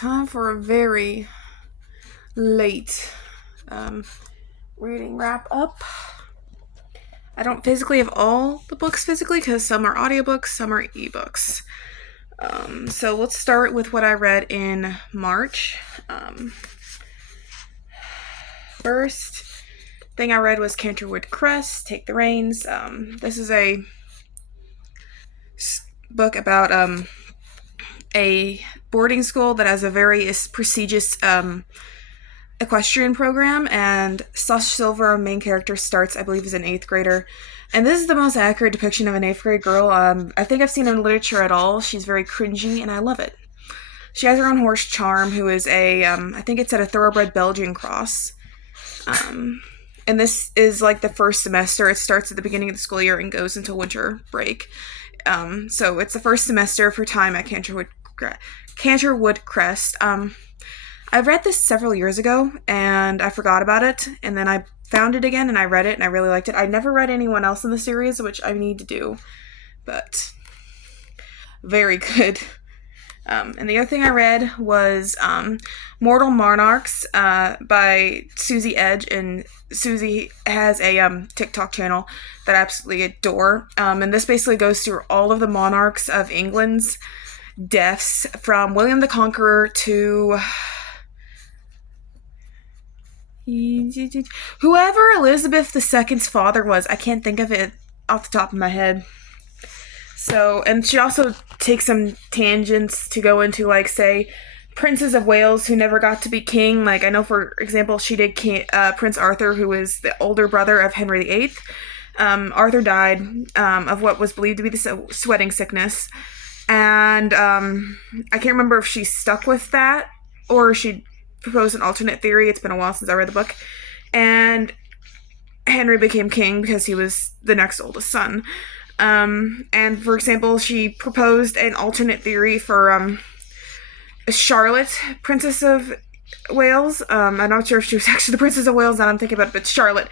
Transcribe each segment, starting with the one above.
time for a very late reading wrap up. I don't physically have all the books physically because some are audiobooks, some are ebooks. So let's start with what I read in March. First thing I read was Canterwood Crest, Take the Reins. This is a book about a boarding school that has a very prestigious equestrian program, and Sasha Silver, main character, starts, I believe, as an 8th grader. And this is the most accurate depiction of an 8th grade girl I think I've seen in literature at all. She's very cringy, and I love it. She has her own horse, Charm, who is I think it's at a thoroughbred Belgian cross. And this is like the first semester. It starts at the beginning of the school year and goes until winter break. So it's the first semester of her time at Canterwood Crest. I read this several years ago, and I forgot about it, and then I found it again, and I read it, and I really liked it. I never read anyone else in the series, which I need to do, but very good. And the other thing I read was Mortal Monarchs by Susie Edge, and Susie has a TikTok channel that I absolutely adore, and this basically goes through all of the monarchs of England's deaths, from William the Conqueror to whoever Elizabeth II's father was. I can't think of it off the top of my head. So, and she also takes some tangents to go into, like, say, princes of Wales who never got to be king. Like, I know, for example, she did Prince Arthur, who is the older brother of Henry VIII. Arthur died of what was believed to be the sweating sickness. And I can't remember if she stuck with that or she proposed an alternate theory. It's been a while since I read the book. And Henry became king because he was the next oldest son. And for example, she proposed an alternate theory for Charlotte, Princess of Wales. I'm not sure if she was actually the Princess of Wales, now I'm thinking about it, but Charlotte.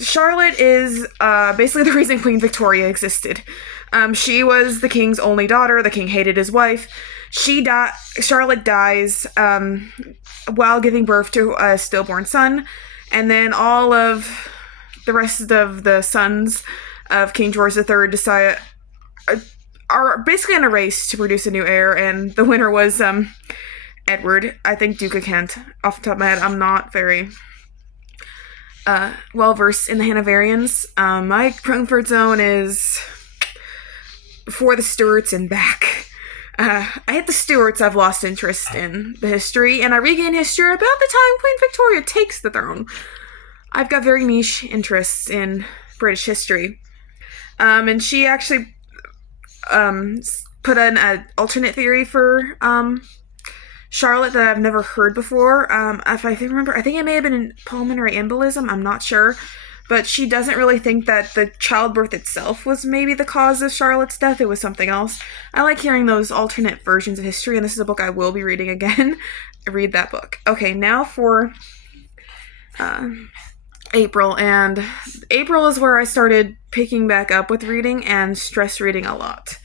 Charlotte is basically the reason Queen Victoria existed. She was the king's only daughter. The king hated his wife. Charlotte dies while giving birth to a stillborn son, and then all of the rest of the sons of King George III are basically in a race to produce a new heir, and the winner was Edward, I think Duke of Kent, off the top of my head. I'm not very well versed in the Hanoverians. My comfort zone is before the Stuarts and back. I hate the Stuarts. I've lost interest in the history, and I regain history about the time Queen Victoria takes the throne. I've got very niche interests in British history. And she actually put in an alternate theory for Charlotte that I've never heard before. If I remember, I think it may have been pulmonary embolism. I'm not sure. But she doesn't really think that the childbirth itself was maybe the cause of Charlotte's death. It was something else. I like hearing those alternate versions of history, and this is a book I will be reading again. Read that book. Okay, now for April, and April is where I started picking back up with reading and stress reading a lot.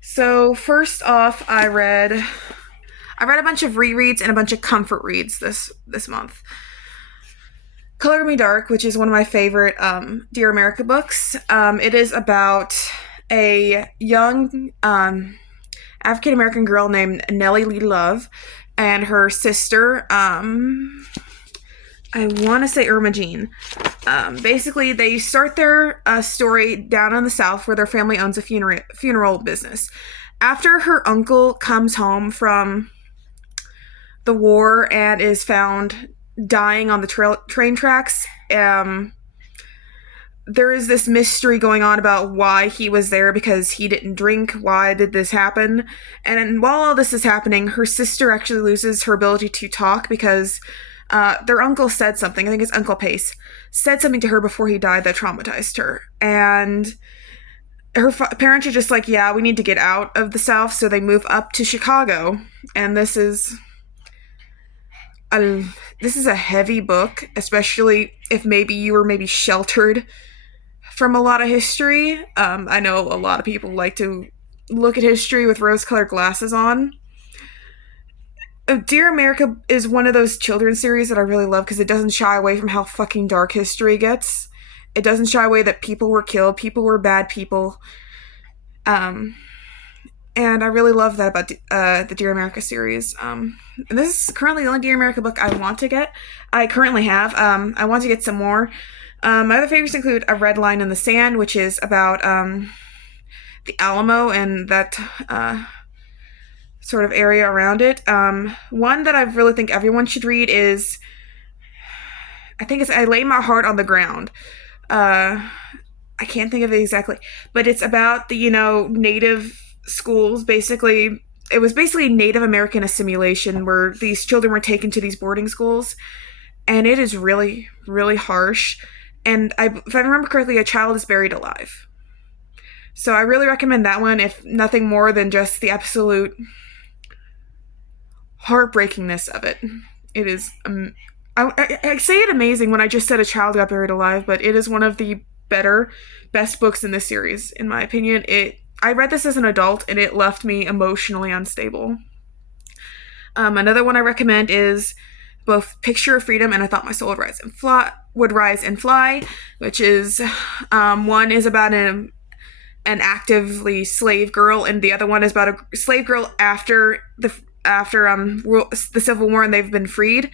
So first off, I read a bunch of rereads and a bunch of comfort reads this month. Color Me Dark, which is one of my favorite Dear America books. It is about a young African American girl named Nellie Lee Love and her sister, I want to say Irma Jean. Basically, they start their story down in the South where their family owns a funeral business. After her uncle comes home from the war and is found dying on the train tracks, there is this mystery going on about why he was there, because he didn't drink. Why did this happen? And while all this is happening, her sister actually loses her ability to talk because their uncle said something. I think it's Uncle Pace said something to her before he died that traumatized her. And her parents are just like, yeah, we need to get out of the South. So they move up to Chicago. And this is a heavy book, especially if maybe you were sheltered from a lot of history. I know a lot of people like to look at history with rose-colored glasses on. Dear America is one of those children's series that I really love because it doesn't shy away from how fucking dark history gets. It doesn't shy away that people were killed, people were bad people. And I really love that about the Dear America series. And this is currently the only Dear America book I want to get. I currently have. I want to get some more. My other favorites include A Red Line in the Sand, which is about the Alamo and that sort of area around it. One that I really think everyone should read is, I think it's I Lay My Heart on the Ground. I can't think of it exactly, but it's about the, native schools. Basically, it was basically Native American assimilation where these children were taken to these boarding schools, and it is really, really harsh. And if I remember correctly, a child is buried alive. So I really recommend that one, if nothing more than just the absolute heartbreakingness of it. It is, I say it amazing when I just said a child got buried alive, but it is one of the best books in this series, in my opinion. I read this as an adult, and it left me emotionally unstable. Another one I recommend is both Picture of Freedom and I Thought My Soul Would Rise and Fly, which is, one is about an actively slave girl, and the other one is about a slave girl after the Civil War, and they've been freed.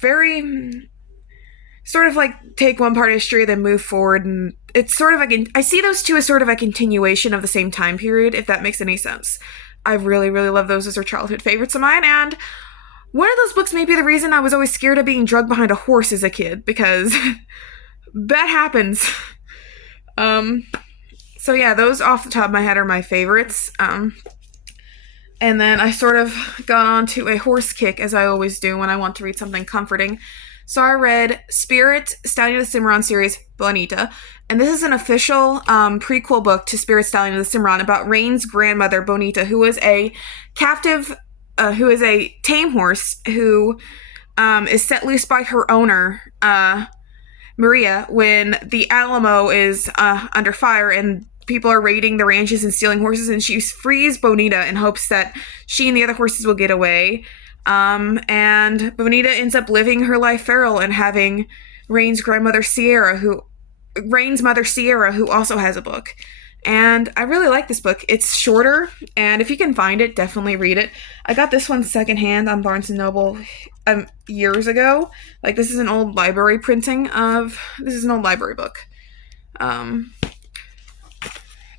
Very sort of like take one part of history, then move forward, and it's sort of like I see those two as sort of a continuation of the same time period, if that makes any sense. I really, really love those as are childhood favorites of mine, and one of those books may be the reason I was always scared of being drugged behind a horse as a kid, because that happens. So yeah, those off the top of my head are my favorites. And then I sort of got onto a horse kick, as I always do when I want to read something comforting. So I read Spirit, Stallion of the Cimarron series, Bonita. And this is an official prequel book to Spirit, Stallion of the Cimarron about Rain's grandmother, Bonita, who is a captive, who is a tame horse who is set loose by her owner, Maria, when the Alamo is under fire and people are raiding the ranches and stealing horses, and she frees Bonita in hopes that she and the other horses will get away. And Bonita ends up living her life feral and having Rain's mother Sierra, who also has a book. And I really like this book. It's shorter, and if you can find it, definitely read it. I got this one secondhand on Barnes & Noble years ago. Like, this is an old library this is an old library book.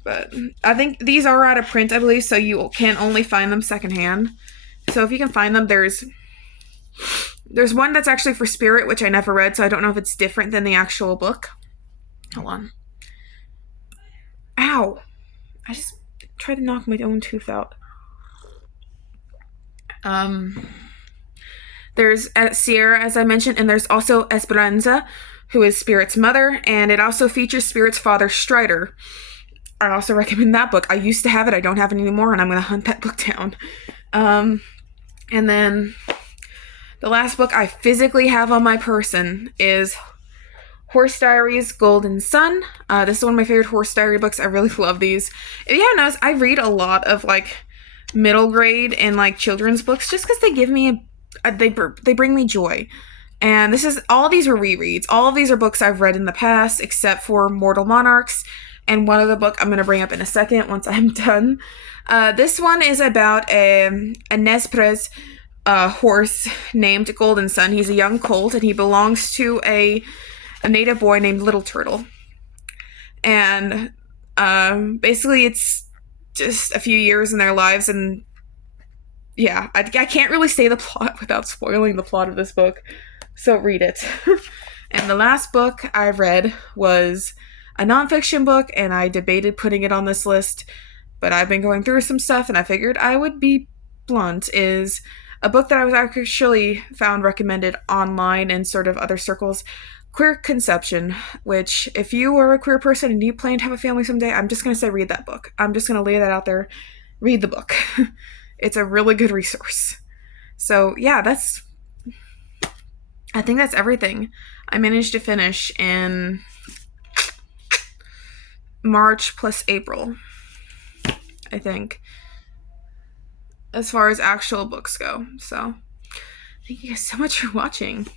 But I think these are out of print, I believe, so you can only find them secondhand. So if you can find them, there's one that's actually for Spirit, which I never read, so I don't know if it's different than the actual book. Hold on. Ow! I just tried to knock my own tooth out. There's Sierra, as I mentioned, and there's also Esperanza, who is Spirit's mother, and it also features Spirit's father, Strider. I also recommend that book. I used to have it. I don't have it anymore, and I'm going to hunt that book down. And then the last book I physically have on my person is Horse Diaries, Golden Sun. This is one of my favorite horse diary books. I really love these. If you haven't noticed, I read a lot of like middle grade and like children's books just because they give me they bring me joy. And all these are rereads. All of these are books I've read in the past, except for Mortal Monarchs and one other book I'm going to bring up in a second once I'm done. This one is about a Nez Perce horse named Golden Sun. He's a young colt, and he belongs to a native boy named Little Turtle. And basically it's just a few years in their lives, and yeah, I can't really say the plot without spoiling the plot of this book, so read it. And the last book I read was a nonfiction book, and I debated putting it on this list, but I've been going through some stuff, and I figured I would be blunt, is a book that I was actually found recommended online and sort of other circles, Queer Conception, which if you are a queer person and you plan to have a family someday, I'm just going to say read that book. I'm just going to lay that out there. Read the book. It's a really good resource. So yeah, I think that's everything I managed to finish in March plus April. I think, as far as actual books go. So, thank you guys so much for watching.